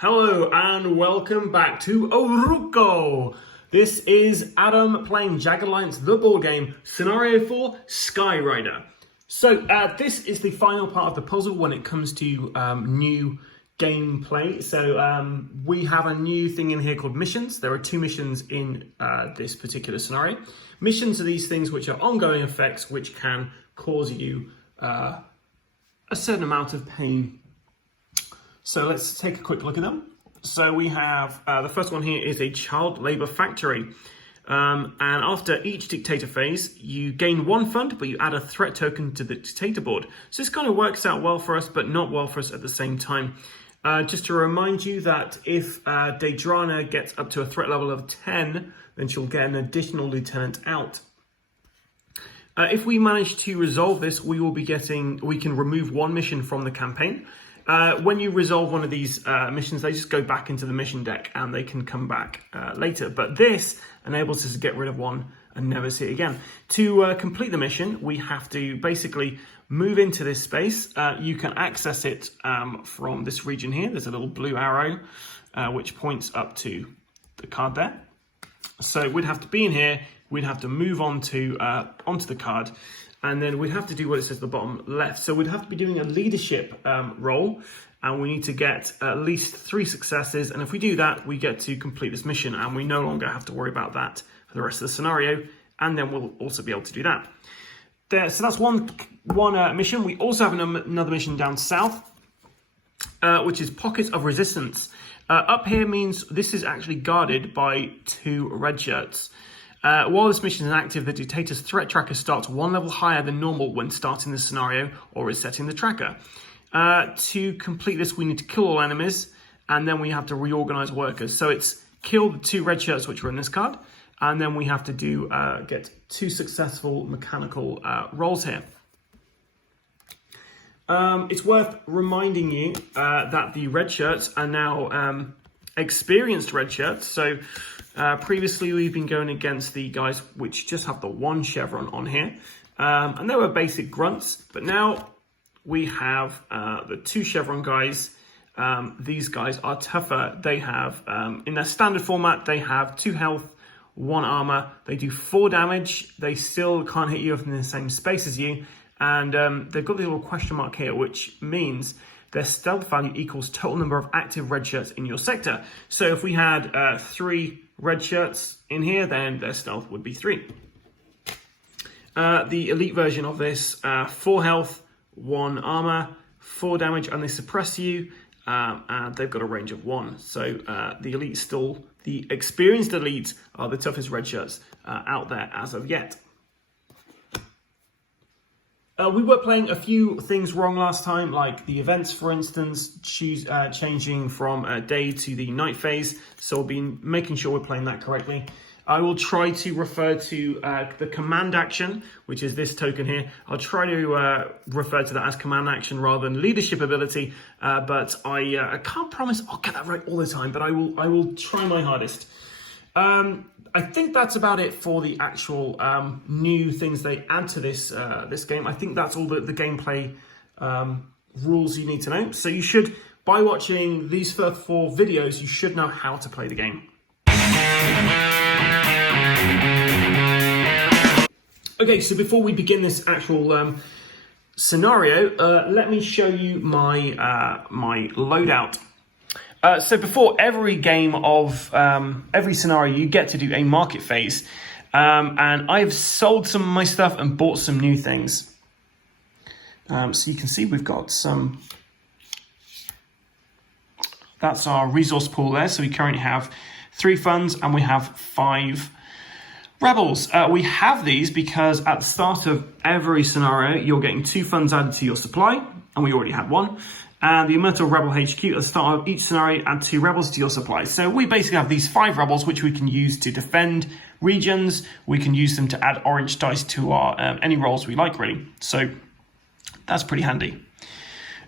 Hello and welcome back to Oruko. This is Adam playing Jagged Alliance, the board game, scenario 4, Skyrider. So this is the final part of the puzzle when it comes to new gameplay. So we have a new thing in here called missions. There are two missions in this particular scenario. Missions are these things which are ongoing effects which can cause you a certain amount of pain. So let's take a quick look at them. So we have, the first one here is a child labour factory. And after each dictator phase, you gain one fund, but you add a threat token to the dictator board. So this kind of works out well for us, but not well for us at the same time. Just to remind you that if Deidrana gets up to a threat level of 10, then she'll get an additional lieutenant out. If we manage to resolve this, we can remove one mission from the campaign. When you resolve one of these missions, they just go back into the mission deck and they can come back later. But this enables us to get rid of one and never see it again. To complete the mission, we have to basically move into this space. You can access it from this region here. There's a little blue arrow which points up to the card there. So we'd have to be in here. We'd have to move onto the card. And then we'd have to do what it says at the bottom left. So we'd have to be doing a leadership role, and we need to get at least 3 successes. And if we do that, we get to complete this mission, and we no longer have to worry about that for the rest of the scenario. And then we'll also be able to do that. So that's one mission. We also have another mission down south, which is Pockets of Resistance. Up here means this is actually guarded by 2 red shirts. While this mission is active, the dictator's threat tracker starts 1 level higher than normal when starting the scenario or resetting the tracker. To complete this, we need to kill all enemies, and then we have to reorganize workers. So it's kill the 2 red shirts which are in this card, and then we have to get 2 successful mechanical rolls here. It's worth reminding you that the red shirts are now experienced red shirts. So previously we've been going against the guys which just have the 1 chevron on here, and they were basic grunts, but now we have the 2 chevron guys. These guys are tougher. They have in their standard format, they have 2 health, 1 armor, they do 4 damage, they still can't hit you if in the same space as you, and they've got the little question mark here, which means their stealth value equals total number of active red shirts in your sector. So if we had 3 red shirts in here, then their stealth would be 3. The elite version of this, 4 health, 1 armor, 4 damage, and they suppress you, and they've got a range of 1. So the experienced elites are the toughest red shirts out there as of yet. We were playing a few things wrong last time, like the events, for instance, changing from day to the night phase. So we'll be making sure we're playing that correctly. I will try to refer to the command action, which is this token here. I'll try to refer to that as command action rather than leadership ability, but I can't promise I'll get that right all the time, but I will try my hardest. I think that's about it for the actual new things they add to this game. I think that's all the gameplay rules you need to know. So you should, by watching these first 4 videos, you should know how to play the game. Okay, so before we begin this actual scenario, let me show you my my loadout. So before every game of every scenario, you get to do a market phase. And I've sold some of my stuff and bought some new things. So you can see we've got some... That's our resource pool there. So we currently have 3 funds and we have 5 rebels. We have these because at the start of every scenario, you're getting 2 funds added to your supply. And we already had 1. And the Immortal Rebel HQ at the start of each scenario add 2 rebels to your supply. So we basically have these 5 rebels which we can use to defend regions. We can use them to add orange dice to our any rolls we like, really. So that's pretty handy.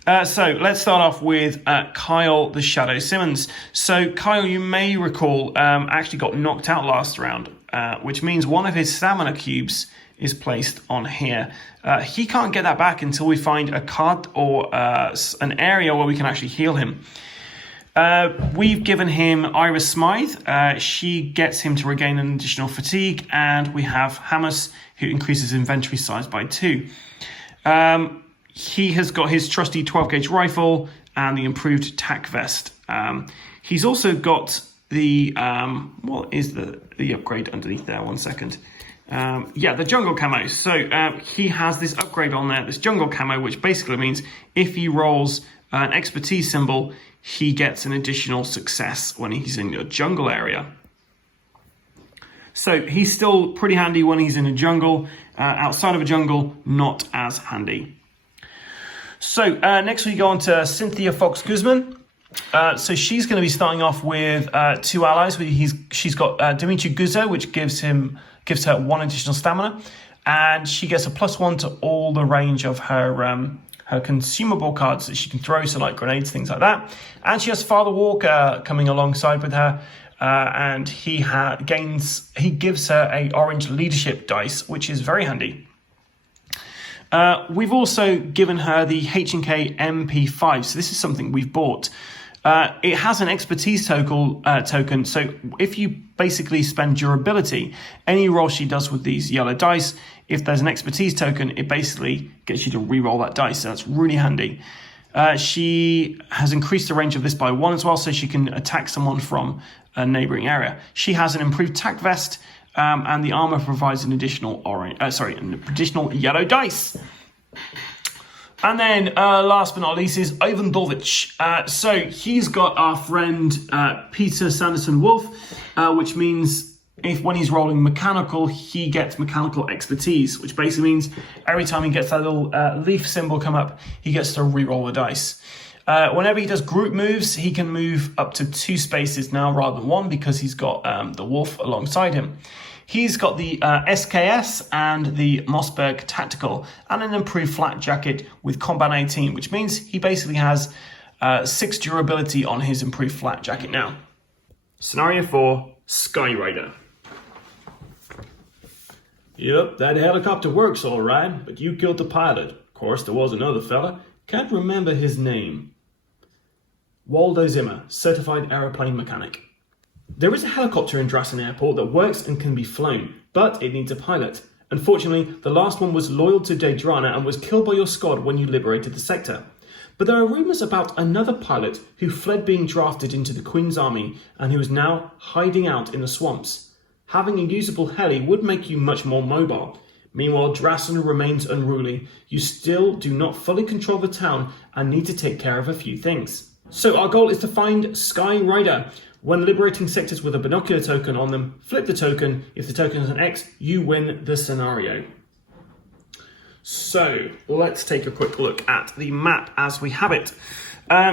So let's start off with Kyle the Shadow Simmons. So Kyle, you may recall, actually got knocked out last round, which means one of his stamina cubes is placed on here. He can't get that back until we find a card or an area where we can actually heal him. We've given him Iris Smythe. She gets him to regain an additional fatigue, and we have Hamas, who increases inventory size by 2. He has got his trusty 12-gauge rifle and the improved tack vest. He's also got the what is the upgrade underneath there? 1 second. The jungle camo. So he has this upgrade on there, this jungle camo, which basically means if he rolls an expertise symbol, he gets an additional success when he's in your jungle area. So he's still pretty handy when he's in a jungle. Outside of a jungle, not as handy. So next we go on to Cynthia Fox Guzman. So she's going to be starting off with 2 allies. She's got Dimitri Guzzo, which gives her 1 additional stamina, and she gets a +1 to all the range of her consumable cards that she can throw, so like grenades, things like that. And she has Father Walker coming alongside with her, and he gives her a orange leadership dice, which is very handy. We've also given her the H&K MP5, so this is something we've bought. It has an expertise token, so if you basically spend durability, any roll she does with these yellow dice, if there's an expertise token, it basically gets you to re-roll that dice, so that's really handy. She has increased the range of this by 1 as well, so she can attack someone from a neighbouring area. She has an improved tack vest, and the armour provides an additional an additional yellow dice. And then last but not least is Ivan Dolvich. So he's got our friend Peter Sanderson-Wolf, which means when he's rolling mechanical, he gets mechanical expertise, which basically means every time he gets that little leaf symbol come up, he gets to re-roll the dice. Whenever he does group moves, he can move up to 2 spaces now rather than 1 because he's got the wolf alongside him. He's got the SKS and the Mossberg Tactical and an improved flat jacket with Combat 18, which means he basically has 6 durability on his improved flat jacket now. Scenario 4, Skyrider. Yep, that helicopter works all right, but you killed the pilot. Of course, there was another fella. Can't remember his name. Waldo Zimmer, certified aeroplane mechanic. There is a helicopter in Drassen Airport that works and can be flown, but it needs a pilot. Unfortunately, the last one was loyal to Daydrana and was killed by your squad when you liberated the sector. But there are rumours about another pilot who fled being drafted into the Queen's army and who is now hiding out in the swamps. Having a usable heli would make you much more mobile. Meanwhile, Drassen remains unruly. You still do not fully control the town and need to take care of a few things. So our goal is to find Skyrider. When liberating sectors with a binocular token on them, flip the token. If the token is an X, you win the scenario. So let's take a quick look at the map as we have it.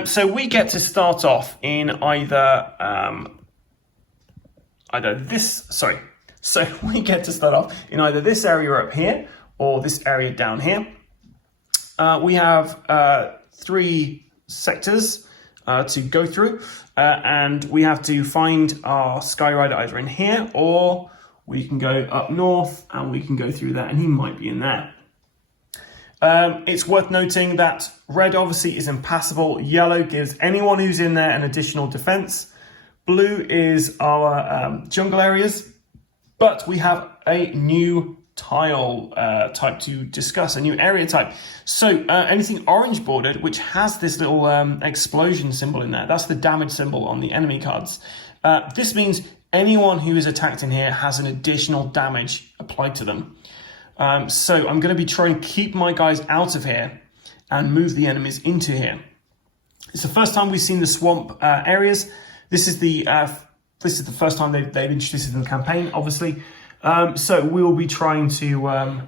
So we get to start off in either this area up here or this area down here. We have 3 sectors to go through, and we have to find our Skyrider either in here, or we can go up north and we can go through there, and he might be in there. It's worth noting that red obviously is impassable, yellow gives anyone who's in there an additional defense, blue is our jungle areas, but we have a new tile type to discuss, a new area type. So anything orange bordered, which has this little explosion symbol in there, that's the damage symbol on the enemy cards. This means anyone who is attacked in here has an additional damage applied to them. So I'm going to be trying to keep my guys out of here and move the enemies into here. It's the first time we've seen the swamp areas. This is the first time they've introduced it in the campaign, obviously. So we will be trying to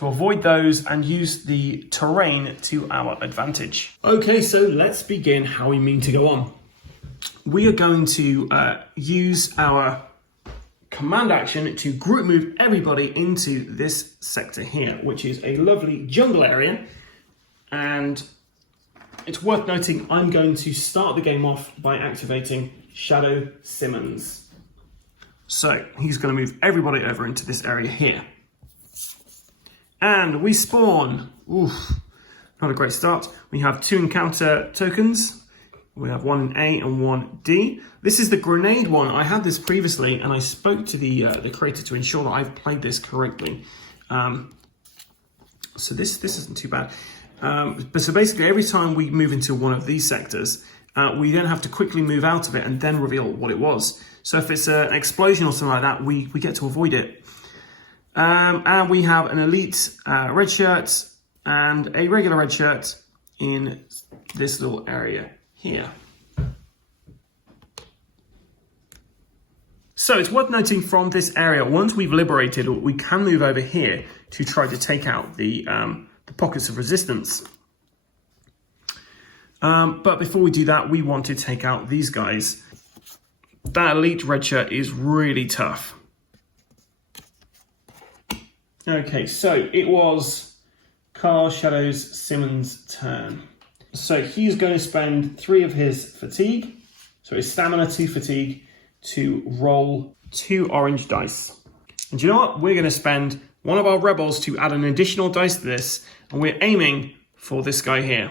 avoid those and use the terrain to our advantage. Okay, so let's begin how we mean to go on. We are going to use our command action to group move everybody into this sector here, which is a lovely jungle area. And it's worth noting I'm going to start the game off by activating Shadow Simmons. So he's going to move everybody over into this area here. And we spawn. Oof, not a great start. We have 2 encounter tokens. We have one in A and one D. This is the grenade one. I had this previously, and I spoke to the creator to ensure that I've played this correctly. So this isn't too bad. But so basically, every time we move into one of these sectors, we then have to quickly move out of it and then reveal what it was. So if it's an explosion or something like that, we get to avoid it. And we have an elite red shirt and a regular red shirt in this little area here. So it's worth noting from this area, once we've liberated, we can move over here to try to take out the pockets of resistance. But before we do that, we want to take out these guys. That elite red shirt is really tough. Okay, so it was Carl Shadows Simmons' turn. So he's going to spend 3 of his fatigue, so his stamina 2 fatigue, to roll 2 orange dice. And you know what? We're going to spend one of our rebels to add an additional dice to this, and we're aiming for this guy here.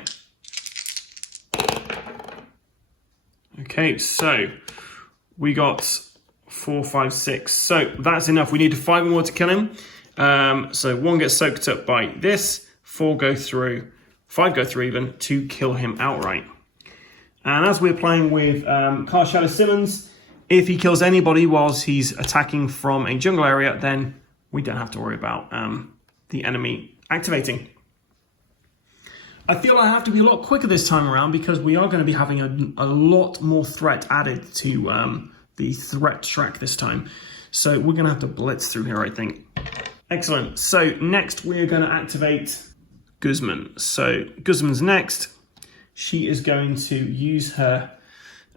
Okay, so we got 4, 5, 6. So that's enough. We need 5 more to kill him. So 1 gets soaked up by this, 4 go through, 5 go through even, to kill him outright. And as we're playing with Carl Shadow Simmons, if he kills anybody whilst he's attacking from a jungle area, then we don't have to worry about the enemy activating. I feel I have to be a lot quicker this time around because we are going to be having a lot more threat added to the threat track this time. So we're going to have to blitz through here, I think. Excellent. So next we're going to activate Guzman. So Guzman's next. She is going to use her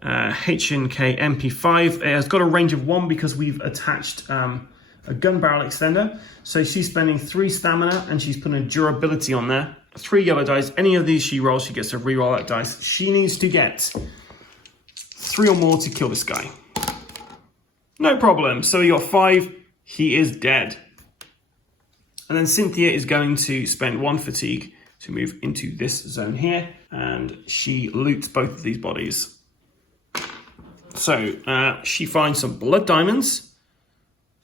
H&K MP5. It has got a range of 1 because we've attached a gun barrel extender. So she's spending 3 stamina and she's putting a durability on there. 3 yellow dice. Any of these she rolls, she gets to reroll that dice. She needs to get 3 or more to kill this guy. No problem. So he got 5. He is dead. And then Cynthia is going to spend 1 fatigue to move into this zone here. And she loots both of these bodies. So she finds some blood diamonds.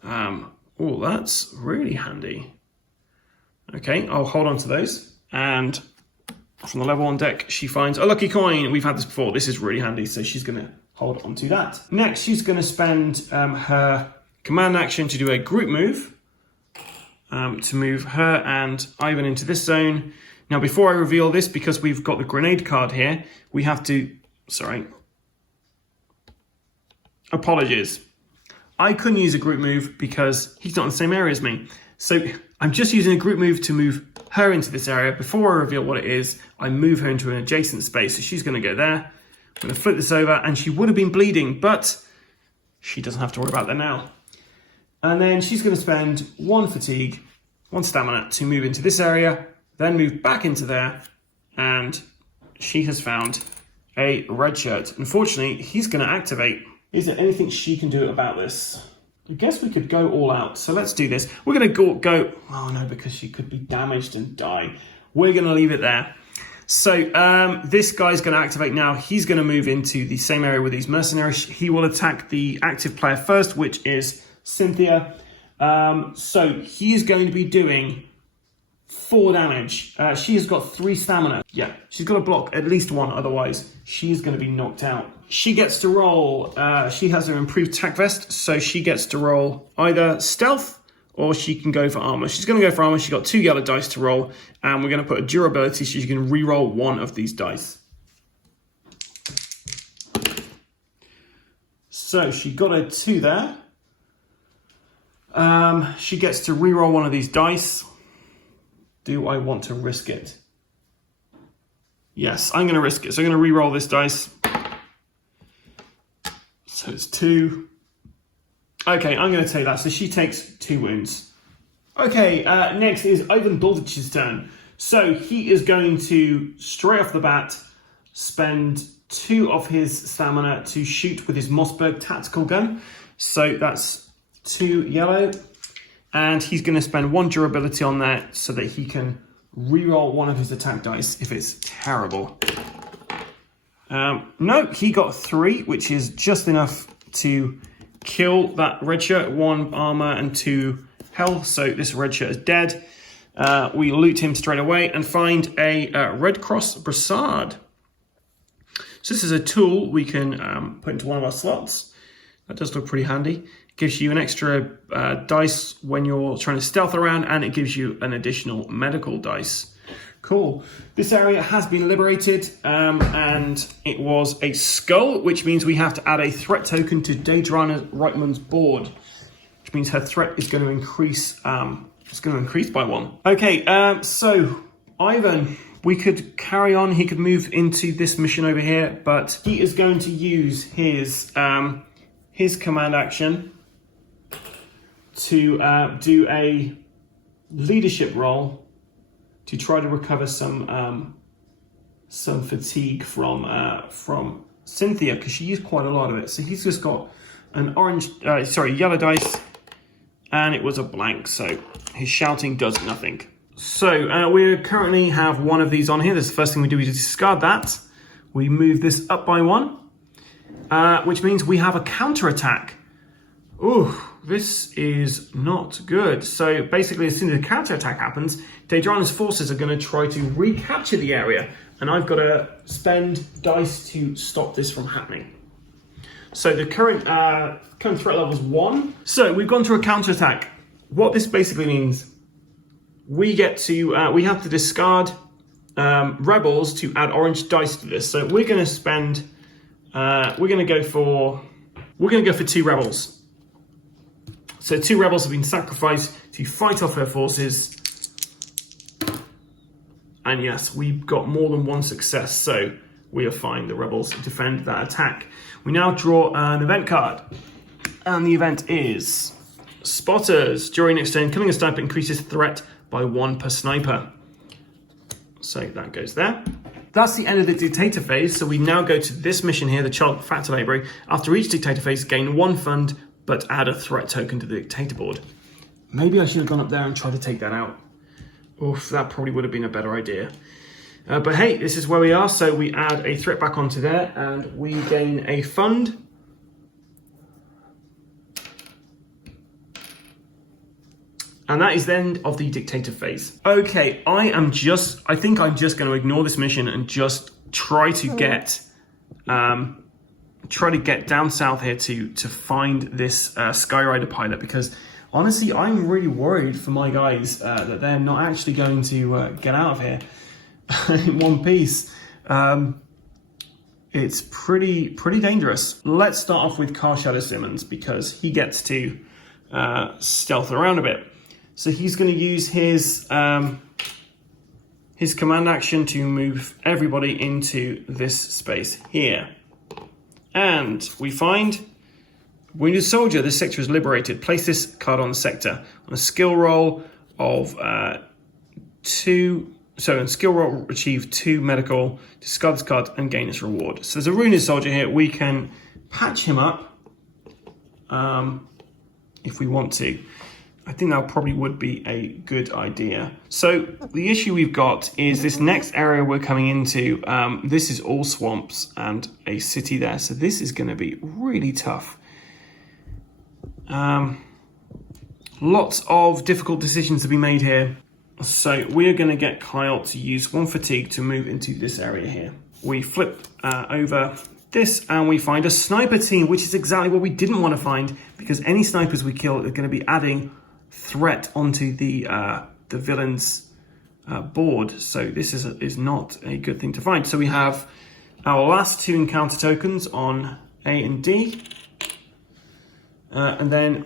Oh, that's really handy. Okay, I'll hold on to those. And from the level 1 deck, she finds a lucky coin. We've had this before. This is really handy. So she's going to hold on to that. Next, she's going to spend her command action to do a group move. To move her and Ivan into this zone. Now, before I reveal this, because we've got the grenade card here, we have to... Sorry. Apologies. I couldn't use a group move because he's not in the same area as me. So I'm just using a group move to move her into this area. Before I reveal what it is, I move her into an adjacent space. So she's going to go there. I'm going to flip this over, and she would have been bleeding, but she doesn't have to worry about that now. And then she's going to spend 1 fatigue, 1 stamina to move into this area, then move back into there, and she has found a red shirt. Unfortunately, he's going to activate. Is there anything she can do about this? I guess we could go all out. So let's do this. We're going to go... Oh, no, because she could be damaged and die. We're going to leave it there. So this guy's going to activate now. He's going to move into the same area with these mercenaries. He will attack the active player first, which is Cynthia. So he's going to be doing 4 damage. She has got 3 stamina. Yeah, she's got to block at least 1, otherwise she's going to be knocked out. She gets to roll, she has her improved attack vest, so she gets to roll either stealth or she can go for armor. She's going to go for armor. She's got 2 yellow dice to roll, and we're going to put a durability so she can re-roll 1 of these dice. So she got a 2 there. She gets to re-roll 1 of these dice. Do I want to risk it? Yes, I'm going to risk it. So I'm going to re-roll this dice. So it's 2. Okay, I'm going to take that. So she takes 2 wounds. Okay, next is Ivan Buldich's turn. So he is going to, straight off the bat, spend 2 of his stamina to shoot with his Mossberg tactical gun. So that's 2 yellow. And he's going to spend 1 durability on that so that he can re-roll 1 of his attack dice if it's terrible. No, he got 3, which is just enough to kill that red shirt. 1 armor and 2 health, so this red shirt is dead. We loot him straight away and find a Red Cross brassard. So this is a tool we can put into one of our slots. That does look pretty handy. It gives you an extra dice when you're trying to stealth around, and it gives you an additional medical dice. Cool. This area has been liberated, and it was a skull, which means we have to add a threat token to Daedra Reitman's board, which means her threat is going to increase. It's going to increase by 1. Okay, so Ivan, we could carry on. He could move into this mission over here, but he is going to use his command action to do a leadership role to try to recover some fatigue from Cynthia, because she used quite a lot of it. So he's just got an yellow dice, and it was a blank. So his shouting does nothing. So we currently have 1 of these on here. This is the first thing we do. We discard that. We move this up by 1, which means we have a counterattack. Ooh, this is not good. So basically, as soon as the counterattack happens, Daedrana's forces are going to try to recapture the area, and I've got to spend dice to stop this from happening. So the current threat level is 1. So we've gone through a counterattack. What this basically means, we have to discard rebels to add orange dice to this. So we're going to go for 2 rebels. So 2 rebels have been sacrificed to fight off her forces. And yes, we've got more than 1 success, so we are fine. The rebels defend that attack. We now draw an event card. And the event is Spotters. During next turn, killing a sniper increases threat by 1 per sniper. So that goes there. That's the end of the dictator phase. So we now go to this mission here, the Child Factor Library. After each dictator phase, gain 1 fund, but add a threat token to the dictator board. Maybe I should have gone up there and tried to take that out. Oof, that probably would have been a better idea. But hey, this is where we are. So we add a threat back onto there, and we gain a fund. And that is the end of the dictator phase. Okay, I think I'm just going to ignore this mission and just try to get down south here to find this Skyrider pilot, because honestly, I'm really worried for my guys that they're not actually going to get out of here in one piece. It's pretty dangerous. Let's start off with Carl Shadow Simmons, because he gets to stealth around a bit. So he's going to use his command action to move everybody into this space here. And we find Wounded Soldier. This sector is liberated. Place this card on the sector. On a skill roll of 2. So in skill roll, achieve 2 medical. Discard this card and gain this reward. So there's a Wounded Soldier here. We can patch him up if we want to. I think that probably would be a good idea. So the issue we've got is this next area we're coming into. This is all swamps and a city there. So this is going to be really tough. Lots of difficult decisions to be made here. So we're going to get Kyle to use 1 fatigue to move into this area here. We flip over this and we find a sniper team, which is exactly what we didn't want to find, because any snipers we kill are going to be adding threat onto the villain's board. So this is not a good thing to find. So we have our last 2 encounter tokens on A and D. And then,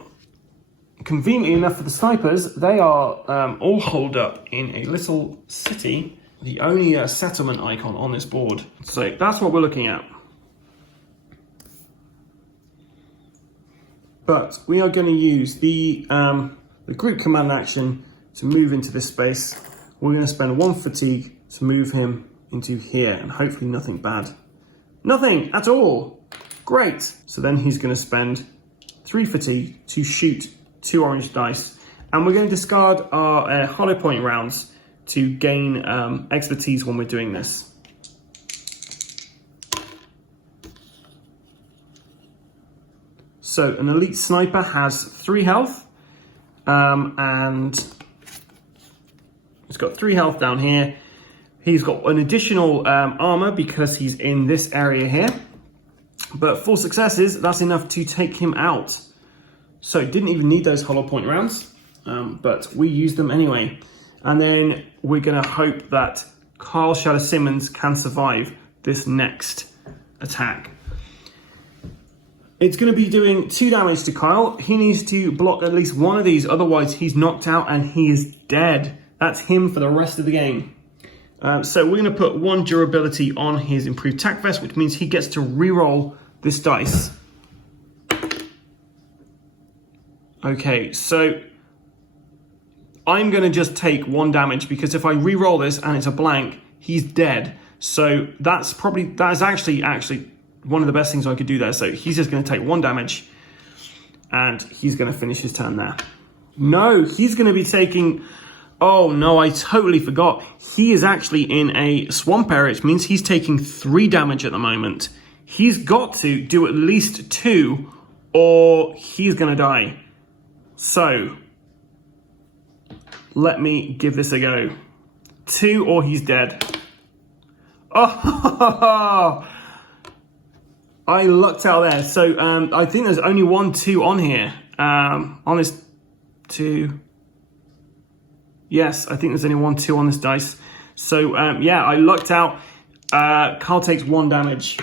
conveniently enough for the snipers, they are all holed up in a little city, the only settlement icon on this board. So that's what we're looking at. But we are going to use the group command action to move into this space. We're going to spend 1 fatigue to move him into here, and hopefully nothing bad. Nothing at all. Great. So then he's going to spend 3 fatigue to shoot 2 orange dice, and we're going to discard our hollow point rounds to gain expertise when we're doing this. So an elite sniper has 3 health, and he's got 3 health down here. He's got an additional armor because he's in this area here. But 4 successes, that's enough to take him out. So didn't even need those hollow point rounds, but we used them anyway. And then we're gonna hope that Carl Shadow Simmons can survive this next attack. It's going to be doing 2 damage to Kyle. He needs to block at least one of these, otherwise he's knocked out and he is dead. That's him for the rest of the game. So we're going to put 1 durability on his improved attack vest, which means he gets to re-roll this dice. Okay, so I'm going to just take 1 damage because if I re-roll this and it's a blank, he's dead. So that is actually one of the best things I could do there. So he's just going to take 1 damage and he's going to finish his turn there. No, he's going to be taking... Oh no, I totally forgot. He is actually in a swamp area, which means he's taking 3 damage at the moment. He's got to do at least 2 or he's going to die. So let me give this a go. 2 or he's dead. Oh, I lucked out there. So I think there's only 1 2 on here. On this 2. Yes, I think there's only 1 2 on this dice. So yeah, I lucked out. Carl takes 1 damage.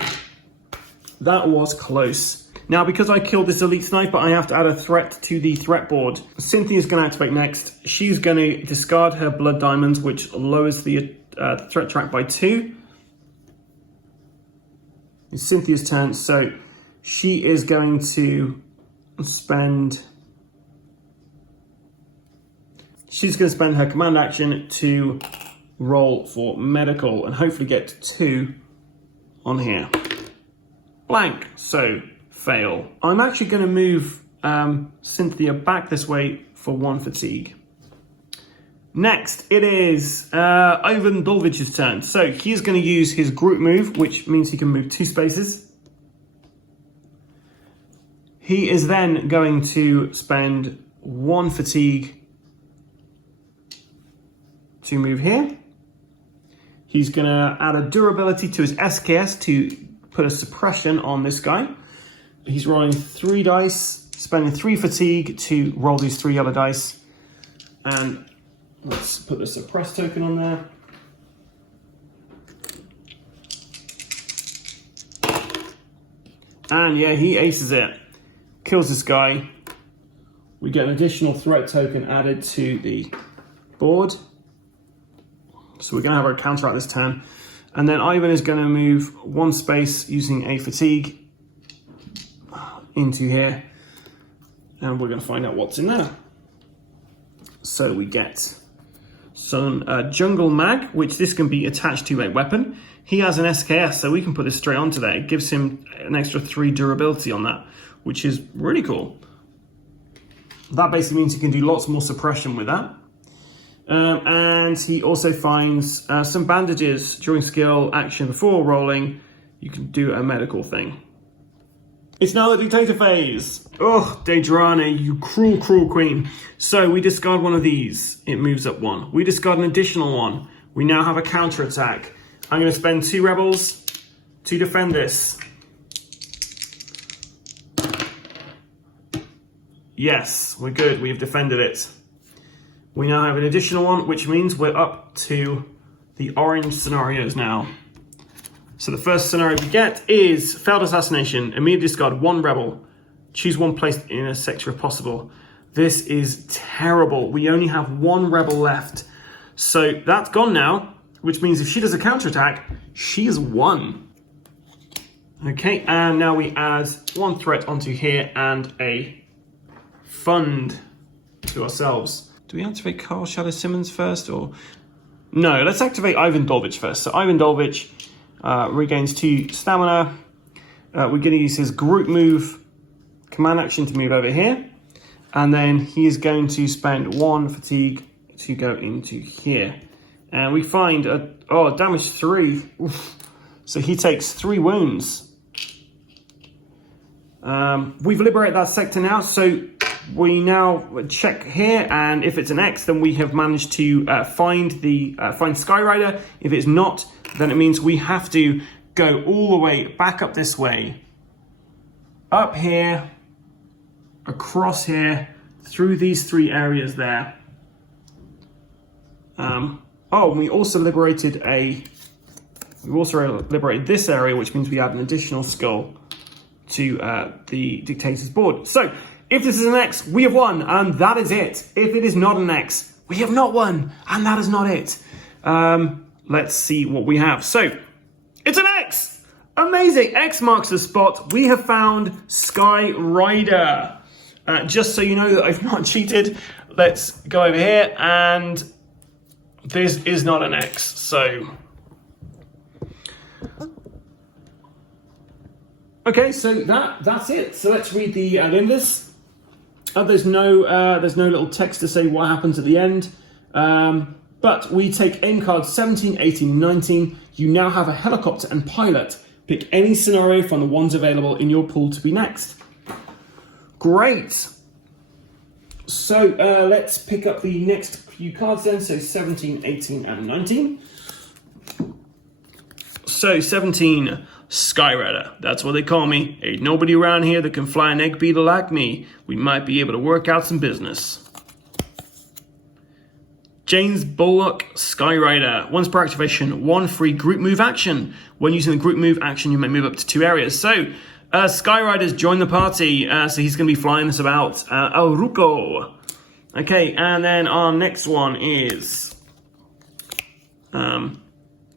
That was close. Now, because I killed this elite sniper, I have to add a threat to the threat board. Cynthia's going to activate next. She's going to discard her blood diamonds, which lowers the threat track by 2. It's Cynthia's turn, so she is going to spend... She's going to spend her command action to roll for medical and hopefully get 2 on here. Blank, so fail. I'm actually going to move Cynthia back this way for 1 fatigue. Next, it is Ivan Dolvich's turn. So he's going to use his group move, which means he can move 2 spaces. He is then going to spend 1 fatigue to move here. He's going to add a durability to his SKS to put a suppression on this guy. He's rolling 3 dice, spending 3 fatigue to roll these 3 yellow dice. And let's put the suppress token on there. And yeah, he aces it. Kills this guy. We get an additional threat token added to the board. So we're going to have our counter out this turn. And then Ivan is going to move 1 space using a fatigue into here. And we're going to find out what's in there. So we get some jungle mag, which this can be attached to a weapon. He has an SKS, so we can put this straight onto there. It gives him an extra 3 durability on that, which is really cool. That basically means he can do lots more suppression with that. And he also finds some bandages during skill action before rolling. You can do a medical thing. It's now the dictator phase. Oh, Deidrane, you cruel, cruel queen. So we discard one of these. It moves up 1. We discard an additional 1. We now have a counter attack. I'm going to spend 2 rebels to defend this. Yes, we're good. We have defended it. We now have an additional 1, which means we're up to the orange scenarios now. So the first scenario we get is failed assassination. Immediately discard 1 rebel. Choose 1 placed in a sector if possible. This is terrible. We only have 1 rebel left. So that's gone now, which means if she does a counterattack, she is won. Okay, and now we add 1 threat onto here and a fund to ourselves. Do we activate Carl Shadow Simmons first, or? No, let's activate Ivan Dolvich first. So Ivan Dolvich regains 2 stamina. We're going to use his group move, command action to move over here. And then he is going to spend 1 fatigue to go into here. And we find, damage 3. Oof. So he takes 3 wounds. We've liberated that sector now, so we now check here, and if it's an X, then we have managed to find Skyrider. If it's not, then it means we have to go all the way back up this way, up here, across here, through these 3 areas there. Oh, and we also liberated this area, which means we add an additional skull to the dictator's board. So, if this is an X, we have won, and that is it. If it is not an X, we have not won, and that is not it. Let's see what we have. So, it's an X! Amazing! X marks the spot. We have found Skyrider. Just so you know that I've not cheated, let's go over here, and this is not an X, so... Okay, so that's it. So let's read the end of this. There's no little text to say what happens at the end. But we take aim cards 17, 18, and 19. You now have a helicopter and pilot. Pick any scenario from the ones available in your pool to be next. Great. So let's pick up the next few cards then. So 17, 18, and 19. So 17, Skyrider. That's what they call me. Ain't nobody around here that can fly an egg beetle like me. We might be able to work out some business. James Bullock, Skyrider. Once per activation, 1 free group move action. When using the group move action, you may move up to 2 areas. So, Skyrider's joined the party. So he's going to be flying us about Auruko. Okay, and then our next one is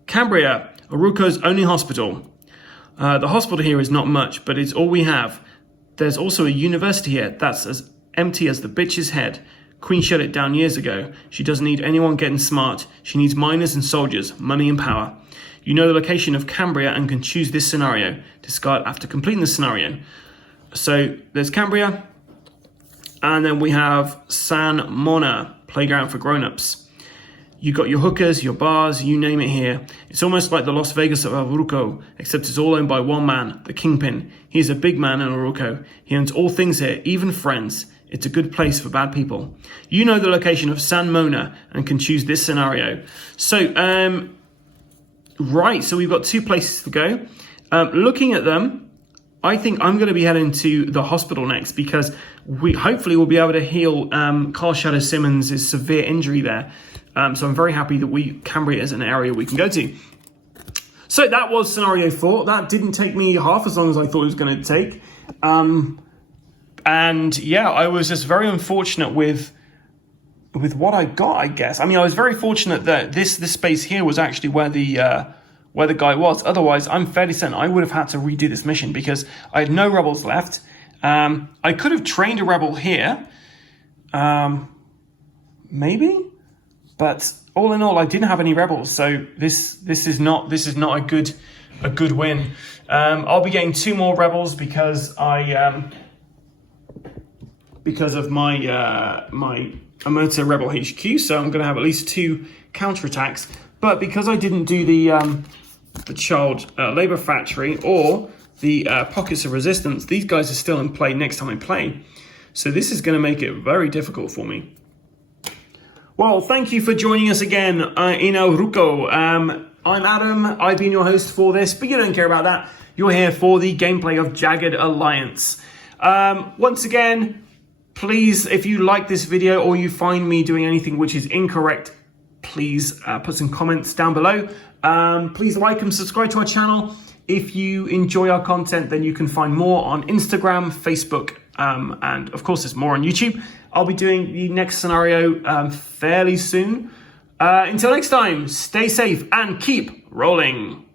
Cambria, Auruko's only hospital. The hospital here is not much, but it's all we have. There's also a university here that's as empty as the bitch's head. Queen shut it down years ago. She doesn't need anyone getting smart. She needs miners and soldiers, money and power. You know the location of Cambria and can choose this scenario. Discard after completing the scenario. So there's Cambria. And then we have San Mona, playground for grown-ups. You got your hookers, your bars, you name it here. It's almost like the Las Vegas of Auruko, except it's all owned by one man, the Kingpin. He's a big man in Auruko. He owns all things here, even friends. It's a good place for bad people. You know the location of San Mona and can choose this scenario. So, right, so we've got 2 places to go. Looking at them, I think I'm going to be heading to the hospital next because hopefully we'll be able to heal Carl Shadow Simmons' severe injury there. So I'm very happy that Cambria is an area we can go to. So that was scenario 4. That didn't take me half as long as I thought it was going to take. And yeah, I was just very unfortunate with what I got, I guess. I mean, I was very fortunate that this space here was actually where the guy was. Otherwise, I'm fairly certain I would have had to redo this mission because I had no rebels left. I could have trained a rebel here, maybe, but all in all, I didn't have any rebels. So this is not a good win. I'll be getting 2 more rebels because of my Amurta Rebel HQ, so I'm going to have at least 2 counterattacks. But because I didn't do the child labor factory or the pockets of resistance, these guys are still in play next time I play. So this is going to make it very difficult for me. Well, thank you for joining us again in Auruko. I'm Adam. I've been your host for this, but you don't care about that. You're here for the gameplay of Jagged Alliance. Once again, please, if you like this video or you find me doing anything which is incorrect, please put some comments down below. Please like and subscribe to our channel. If you enjoy our content, then you can find more on Instagram, Facebook, and of course there's more on YouTube. I'll be doing the next scenario fairly soon. Until next time, stay safe and keep rolling.